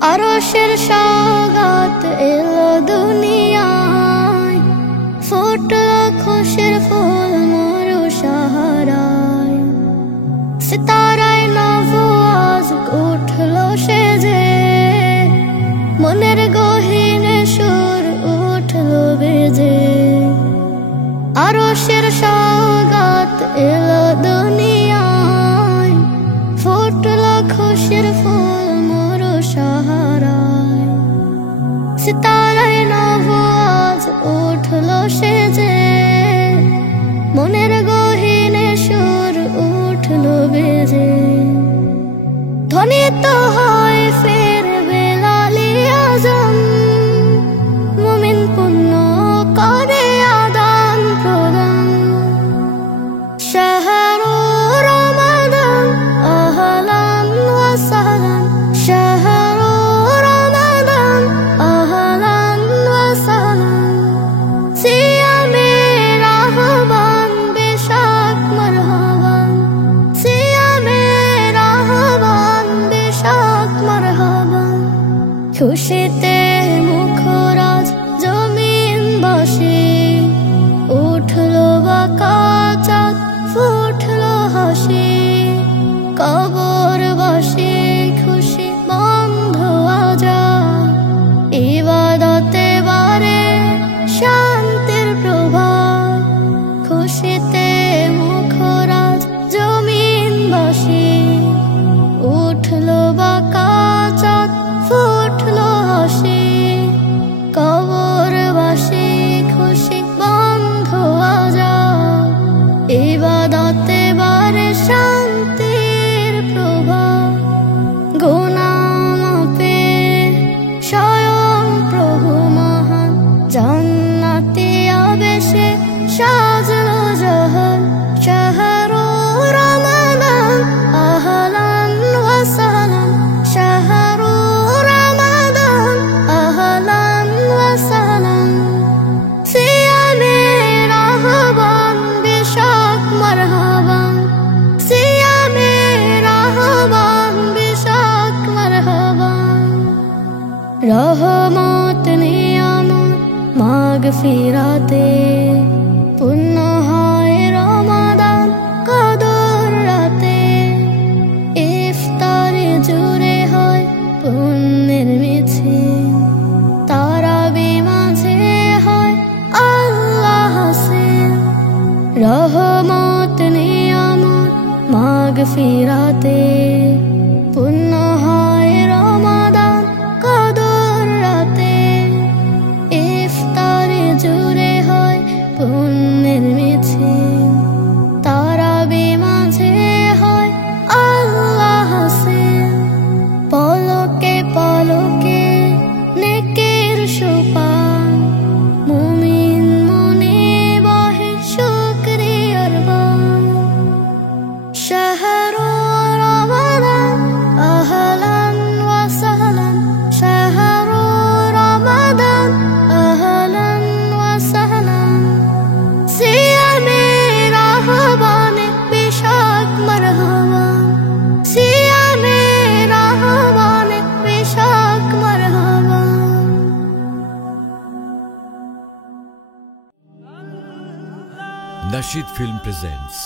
আরশের সওগাত এলো দুনিয়ায়, ফুটলো খুশির ফুল মরু সাহারায়। সিতারায় নওয়াজ উঠলো সেজে, মনের গহীনে সুর উঠলো বেজে। আরশের সওগাত এলো দুনিয়ায়, ফুটলো খুশির ফুল মরু সাহারায়। সিতারায় নওয়াজ উঠলো সেজে, মনের গহীনে সুর উঠলো বেজে। ধ্বনিত হয় ফের বেলালি আযান, মুমিন পুণ্য করে আদান প্রদান। শাহরু রমাদান আহলান ওয়া সাহলান, শাহরু রমাদান আহলান ওয়া সাহলান। সিয়ামে রাহবান বেশাক মারহাবান, সিয়ামে রাহবান বেশাক মারহাবান। খুশিতে মুখরাজ জমিনবাসী, উঠলো বাঁকা চাঁদ ফুটলো হাসি। কবরবাসী খুশি বন্ধ আযান, ইবাদতে বারে শান্তির প্রভাত। খুশিতে মুখরাজ জমিনবাসী, উঠলো বাঁকা চাঁদ ফুটলো হাসি। কবরবাসী খুশি বন্ধ আযান, ইবাদতে বারে শান্তির প্রভাত। গুনাহ মাপে স্বয়ং প্রভু মহান, জান্নাতি আবেশে সাজলো জাহান। শাহরু রমাদান আহলান ওয়া সাহলান, শাহরু রমাদান আহলান ওয়া সাহলান। সিয়ামে রাহবান বেশাক মারহাবান, সিয়ামে রাহবান বেশাক মারহাবান। রহমত নিয়ামত মাগফিরাতে, পুণ্য হয় রমাদান কদর রাতে। ইফতারে জুড়ে হয় পুণ্যের মিছিল, তারাবি মাঝে হয় আল্লাহ হাসিল। রহমত নিয়ামত মাগফিরাতে, পুণ্য হয় রমাদান কদর রাতে। ইফতারে জুড়ে হয় পুণ্যের মিছিল, তারাবি মাঝে হয় আল্লাহ হাসিল। পলকে পলকে নেকের সোপান, মুমিন মনে বহে শুকরিয়ার বান। শাহরু রমাদান আহলান ওয়া সাহলান, শাহরু রমাদান আহলান ওয়া সাহলান। সিয়ামে রাহবান বেশাক মারহাবান, সিয়ামে রাহবান বেশাক মারহাবান। Nasheed Film presents